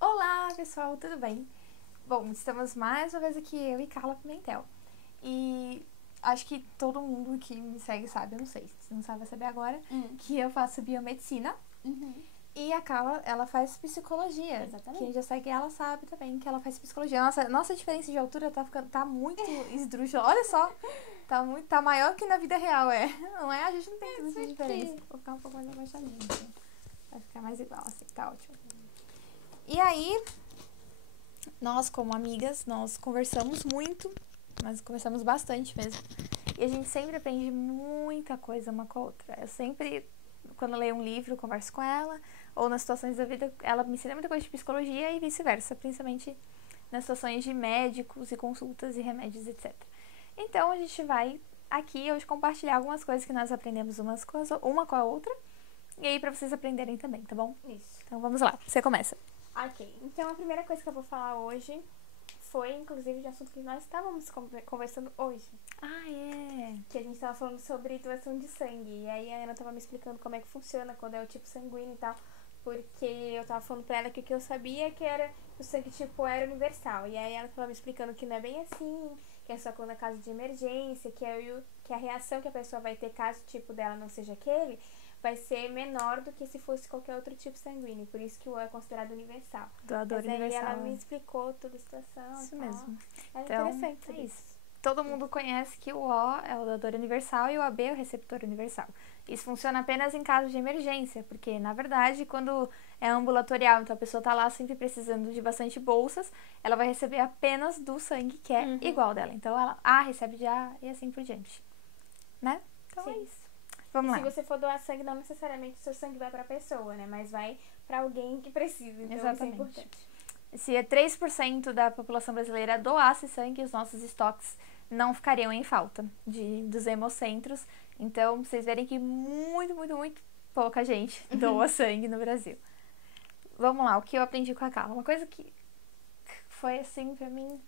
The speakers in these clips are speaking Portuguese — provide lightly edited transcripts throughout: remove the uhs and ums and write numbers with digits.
Olá, pessoal, tudo bem? Bom, estamos mais uma vez aqui, eu e Carla Pimentel. E acho que todo mundo que me segue sabe, eu não sei, se não sabe vai saber agora, que eu faço biomedicina. E a Carla, ela faz psicologia. Exatamente. Quem já segue ela sabe também que ela faz psicologia. Nossa diferença de altura tá muito esdrúxula. Olha só, tá maior que na vida real, não é? A gente não tem tanta diferença. Vou ficar um pouco mais abaixadinha, assim. Vai ficar mais igual, assim, tá ótimo. E aí, nós como amigas, nós conversamos muito, mas conversamos bastante mesmo. E a gente sempre aprende muita coisa uma com a outra. Eu sempre, quando eu leio um livro, converso com ela, ou nas situações da vida, ela me ensina muita coisa de psicologia e vice-versa, principalmente nas situações de médicos e consultas e remédios, etc. Então, a gente vai aqui hoje compartilhar algumas coisas que nós aprendemos uma com a outra, e aí pra vocês aprenderem também, tá bom? Isso. Então, vamos lá, você começa. Ok, então a primeira coisa que eu vou falar hoje foi, inclusive, de assunto que nós estávamos conversando hoje. Ah, é. Que a gente estava falando sobre doação de sangue. E aí a Ana estava me explicando como é que funciona quando é o tipo sanguíneo e tal. Porque eu estava falando pra ela que o que eu sabia que era o sangue tipo era universal. E aí ela estava me explicando que não é bem assim, que é só quando é caso de emergência, que a reação que a pessoa vai ter caso o tipo dela não seja aquele, vai ser menor do que se fosse qualquer outro tipo sanguíneo. Por isso que o O é considerado universal. Doador Mas aí universal. ela me explicou toda a situação. Isso e tal. mesmo. É Então, interessante é isso. Todo mundo conhece que o O é o doador universal e o AB é o receptor universal. Isso funciona apenas em caso de emergência, porque, na verdade, quando é ambulatorial, então a pessoa tá lá sempre precisando de bastante bolsas, ela vai receber apenas do sangue que é igual dela. Então, ela recebe de A e assim por diante. Né? Então, Sim. é isso. Vamos lá. Se você for doar sangue, não necessariamente o seu sangue vai pra pessoa, né? Mas vai pra alguém que precisa. Então Exatamente. isso é importante. Se 3% da população brasileira doasse sangue, os nossos estoques não ficariam em falta dos hemocentros. Então, vocês verem que muito pouca gente doa sangue no Brasil. Vamos lá, o que eu aprendi com a Carla. Uma coisa que foi, assim, pra mim,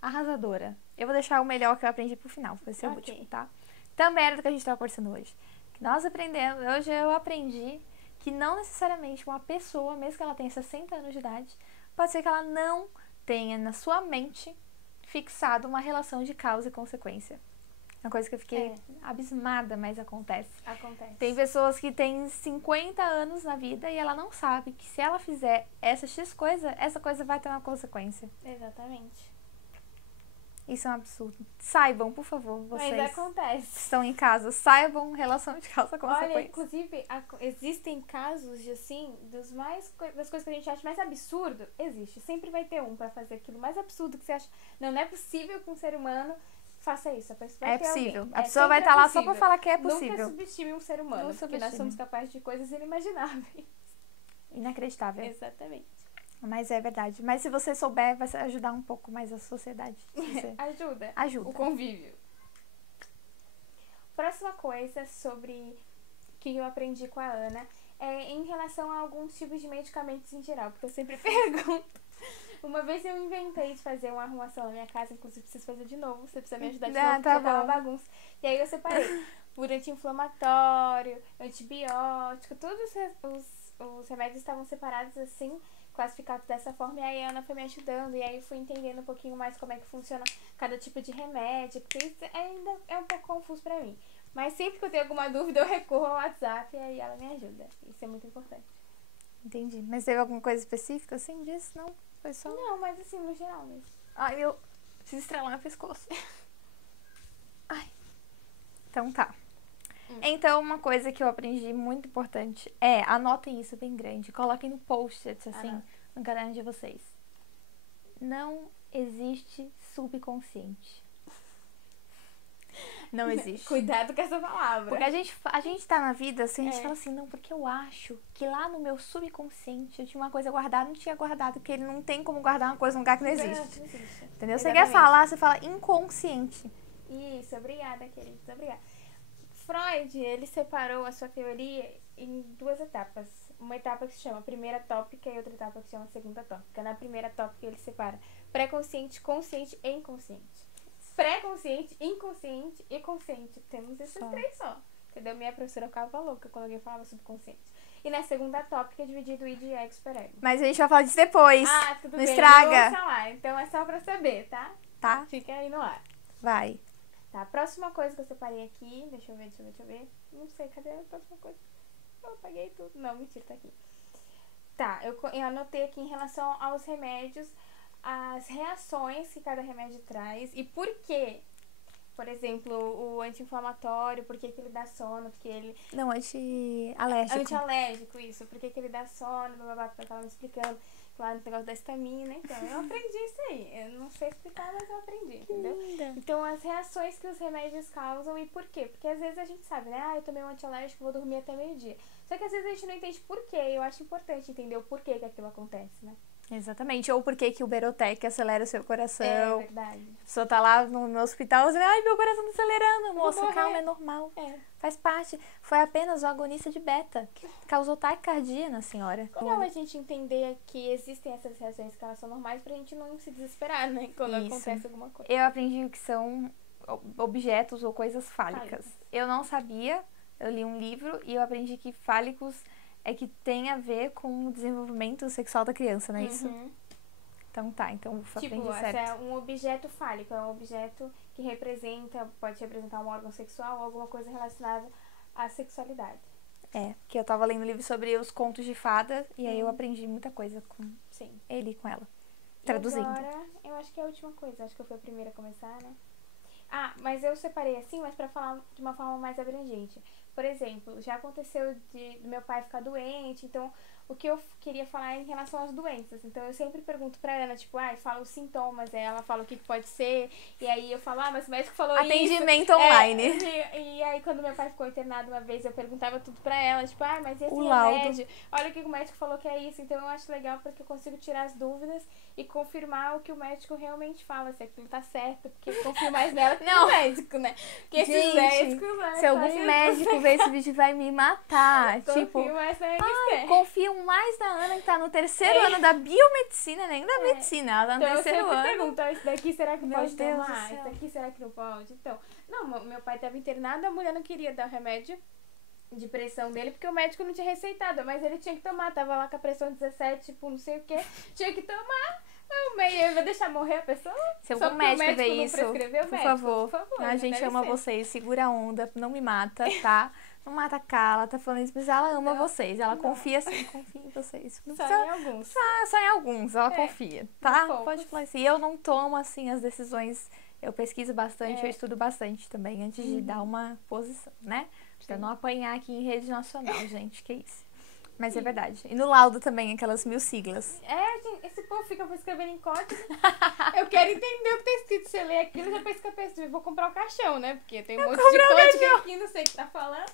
arrasadora. Eu vou deixar o melhor que eu aprendi pro final, vai ser o último, tá? Também era do que a gente tava conversando hoje. Hoje eu aprendi que não necessariamente uma pessoa, mesmo que ela tenha 60 anos de idade, pode ser que ela não tenha na sua mente fixado uma relação de causa e consequência. Uma coisa que eu fiquei abismada, mas acontece. Tem pessoas que têm 50 anos na vida e ela não sabe que se ela fizer essa X coisa, essa coisa vai ter uma consequência. Exatamente. Isso é um absurdo. Saibam, por favor, vocês Mas acontece. estão em casa, saibam relação de causa-consequência. Olha, inclusive, existem casos de, assim, das coisas que a gente acha mais absurdo, existe. Sempre vai ter um pra fazer aquilo mais absurdo que você acha, não é possível que um ser humano faça isso. A pessoa vai ter possível. alguém. A pessoa vai estar lá só pra falar que é possível. Nunca subestime um ser humano, porque nós somos capazes de coisas inimagináveis. Inacreditável. Exatamente. Mas é verdade. Mas se você souber, vai ajudar um pouco mais a sociedade. Ajuda. O convívio. Próxima coisa sobre que eu aprendi com a Ana é em relação a alguns tipos de medicamentos em geral, porque eu sempre pergunto. Uma vez eu inventei de fazer uma arrumação na minha casa, inclusive preciso fazer de novo, você precisa me ajudar de novo, porque tá uma bagunça. E aí eu separei por anti-inflamatório, antibiótico, todos os remédios estavam separados assim, classificados dessa forma, e aí a Ana foi me ajudando, e aí eu fui entendendo um pouquinho mais como é que funciona cada tipo de remédio, porque isso ainda é um pouco confuso pra mim. Mas sempre que eu tenho alguma dúvida, eu recorro ao WhatsApp e aí ela me ajuda. Isso é muito importante. Entendi. Mas teve alguma coisa específica assim disso? Não? Foi só... Não, mas assim, no geral mesmo. Ai, eu preciso estrelar meu pescoço. Ai. Então tá. Então, uma coisa que eu aprendi muito importante é, anotem isso bem grande, coloquem no post-it, assim, no caderno de vocês. Não existe subconsciente. Não existe. Cuidado com essa palavra. Porque a gente tá na vida, assim, a gente fala assim, não, porque eu acho que lá no meu subconsciente eu tinha uma coisa guardada, não tinha guardado, porque ele não tem como guardar uma coisa num lugar que não existe. Entendeu? Exatamente. Você quer falar, você fala inconsciente. Isso, obrigada, queridos, obrigada. Freud, ele separou a sua teoria em duas etapas. Uma etapa que se chama primeira tópica e outra etapa que se chama segunda tópica. Na primeira tópica ele separa pré-consciente, consciente e inconsciente. Pré-consciente, inconsciente e consciente. Temos esses três só. Entendeu? Minha professora ficava louca quando alguém falava subconsciente. E na segunda tópica é dividido id, ego, superego. Mas a gente vai falar disso depois. Tudo não bem. estraga. Não vou falar. Então é só pra saber, tá? Tá. Fica aí no ar. Vai. Tá, a próxima coisa que eu separei aqui. Deixa eu ver. Não sei, cadê a próxima coisa? Eu apaguei tudo. Não, mentira, tá aqui. Tá, eu anotei aqui em relação aos remédios, as reações que cada remédio traz e por quê. Por exemplo, o anti-inflamatório, por que ele dá sono, porque ele... Não, anti-alérgico. Anti-alérgico, isso. Por que ele dá sono, blá, blá, blá, porque ela tava me explicando lá no negócio da estamina. Então, eu aprendi isso aí. Eu não sei explicar, mas eu aprendi, entendeu? Linda. Então, as reações que os remédios causam e por quê? Porque às vezes a gente sabe, né? Eu tomei um anti-alérgico, vou dormir até meio-dia. Só que às vezes a gente não entende por quê. Eu acho importante entender o porquê que aquilo acontece, né? Exatamente. Ou por que o Berotec acelera o seu coração. É verdade. A pessoa tá lá no hospital dizendo, ai, meu coração tá acelerando. Moça, morrer. calma, é normal. É. Faz parte. Foi apenas o agonista de beta que causou taquicardia na senhora. Legal a gente entender que existem essas reações que elas são normais pra gente não se desesperar, né? Quando Isso. acontece alguma coisa. Eu aprendi o que são objetos ou coisas fálicas. Eu não sabia, eu li um livro e eu aprendi que fálicos é que tem a ver com o desenvolvimento sexual da criança, não é isso? Então tá, então eu aprendi certo. É um objeto fálico, é um objeto que pode representar um órgão sexual ou alguma coisa relacionada à sexualidade. É, que eu tava lendo um livro sobre os contos de fada e aí eu aprendi muita coisa com ele e com ela. Traduzindo. E agora, eu acho que é a última coisa, acho que eu fui a primeira a começar, né? Mas eu separei assim, mas pra falar de uma forma mais abrangente. Por exemplo, já aconteceu do meu pai ficar doente, então o que eu queria falar é em relação às doenças. Então eu sempre pergunto pra Ana, tipo, fala os sintomas, aí ela fala o que pode ser, e aí eu falo, mas o médico falou Atendimento isso. online. E aí quando meu pai ficou internado uma vez, eu perguntava tudo pra ela, tipo, mas esse o remédio, olha o que o médico falou que é isso. Então eu acho legal porque eu consigo tirar as dúvidas e confirmar o que o médico realmente fala, se aquilo tá certo, porque eu confio mais nela que no médico, né? Porque esses médicos, né? Se algum médico ver esse vídeo vai me matar. Confio mais na confio mais na Ana que tá no terceiro ano da biomedicina, nem da medicina, ela tá no terceiro ano. Eu sempre pergunto, isso daqui será que pode Deus tomar? Isso daqui será que não pode? Então, meu pai tava internado, a mulher não queria dar remédio de pressão dele, porque o médico não tinha receitado, mas ele tinha que tomar, tava lá com a pressão 17, tipo, não sei o que, tinha que tomar. Eu vou deixar morrer a pessoa? Se algum médico ver isso, por favor, a né? gente ama vocês, segura a onda, não me mata, tá? Não mata a Carla, tá falando isso, mas ela ama vocês, ela confia assim, confia em vocês. Só em alguns. Só em alguns, ela confia, tá? Pode falar assim. Eu não tomo, assim, as decisões, eu pesquiso bastante, eu estudo bastante também, antes de dar uma posição, né? Pra não apanhar aqui em rede nacional, gente, que isso. Mas é verdade. E no laudo também, aquelas 1000 siglas. Esse povo fica escrevendo em código. Eu quero entender o que tá escrito. Se eu ler aquilo, já penso que eu penso, eu vou comprar o caixão, né? Porque tem um monte de código aqui, não sei o que tá falando.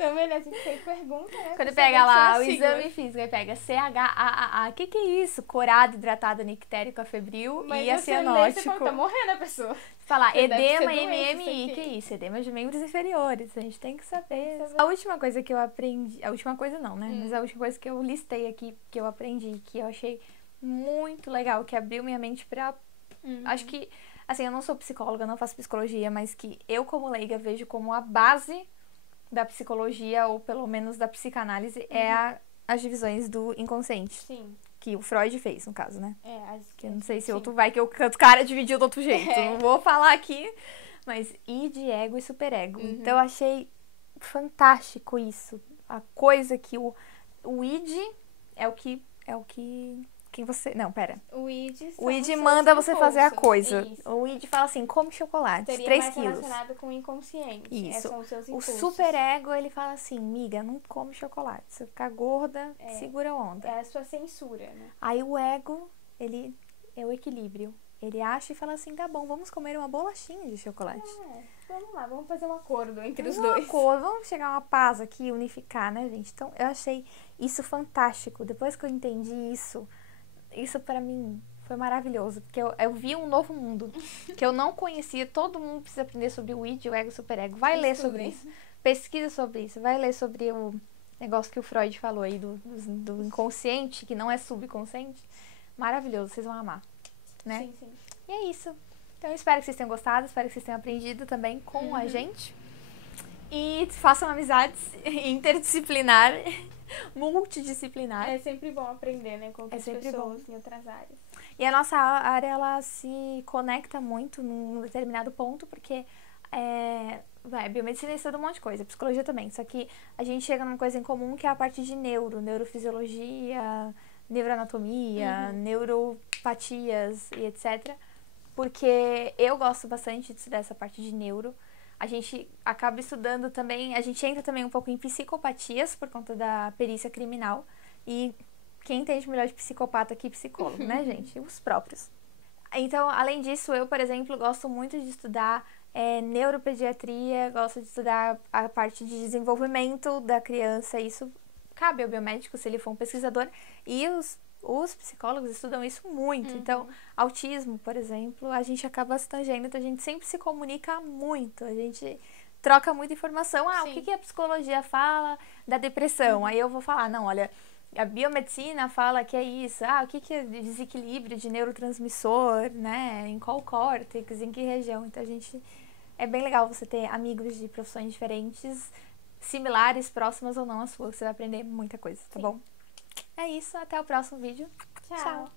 Então, a gente sempre pergunta, né? Quando pega lá o exame físico, aí pega CHAAA, que é isso? Corado, hidratado, nictérico, afebril e acianótico. Você tá morrendo a pessoa. Falar edema, MMI, que é isso? Edema de membros inferiores, a gente tem que saber. A última coisa que eu aprendi, a última coisa não, né? Mas a última coisa que eu listei aqui, que eu aprendi, que eu achei muito legal, que abriu minha mente pra... Acho que, assim, eu não sou psicóloga, não faço psicologia, mas que eu como leiga vejo como a base da psicologia, ou pelo menos da psicanálise, é as divisões do inconsciente. Sim. Que o Freud fez, no caso, né? Que eu não sei se sim. outro vai, que o cara dividiu de outro jeito. Não vou falar aqui. Mas id, ego e superego. Então eu achei fantástico isso. A coisa que o id é o que quem você... Não, pera. O id manda você fazer a coisa. Isso. O id fala assim, come chocolate, Seria 3 mais quilos. relacionado com o inconsciente. Isso. São os seus o impulsos. superego, ele fala assim, miga, não come chocolate. Se você ficar gorda, segura a onda. É a sua censura, né? Aí o ego, ele é o equilíbrio. Ele acha e fala assim, tá bom, vamos comer uma bolachinha de chocolate. Vamos lá, vamos fazer um acordo entre os dois. Vamos chegar a uma paz aqui, unificar, né, gente? Então, eu achei isso fantástico. Depois que eu entendi isso pra mim foi maravilhoso. Porque eu vi um novo mundo que eu não conhecia. Todo mundo precisa aprender sobre o id, o ego e o superego. Vai ler sobre isso. Pesquisa sobre isso. Vai ler sobre o negócio que o Freud falou aí do inconsciente, que não é subconsciente. Maravilhoso, vocês vão amar. né? Sim, sim. E é isso. Então eu espero que vocês tenham gostado, espero que vocês tenham aprendido também com a gente. E façam amizades interdisciplinar, multidisciplinar. É sempre bom aprender, né, com outras sempre pessoas em outras áreas. E a nossa área, ela se conecta muito num determinado ponto, porque biomedicina estuda um monte de coisa, psicologia também, só que a gente chega numa coisa em comum que é a parte de neurofisiologia, neuroanatomia, neuropatias e etc. Porque eu gosto bastante de estudar essa parte de neuro. A gente acaba estudando também, a gente entra também um pouco em psicopatias por conta da perícia criminal. E quem entende melhor de psicopata que psicólogo, né, gente? Os próprios. Então, além disso, eu, por exemplo, gosto muito de estudar neuropediatria, gosto de estudar a parte de desenvolvimento da criança. Isso cabe ao biomédico, se ele for um pesquisador. E os psicólogos estudam isso muito. Então, autismo, por exemplo, a gente acaba se tangendo, então a gente sempre se comunica muito. A gente troca muita informação. O que a psicologia fala da depressão? Aí eu vou falar, não, olha, a biomedicina fala que é isso. O que é desequilíbrio de neurotransmissor, né? Em qual córtex, em que região? Então, é bem legal você ter amigos de profissões diferentes, similares, próximas ou não à sua, que você vai aprender muita coisa, tá bom? É isso, até o próximo vídeo. Tchau.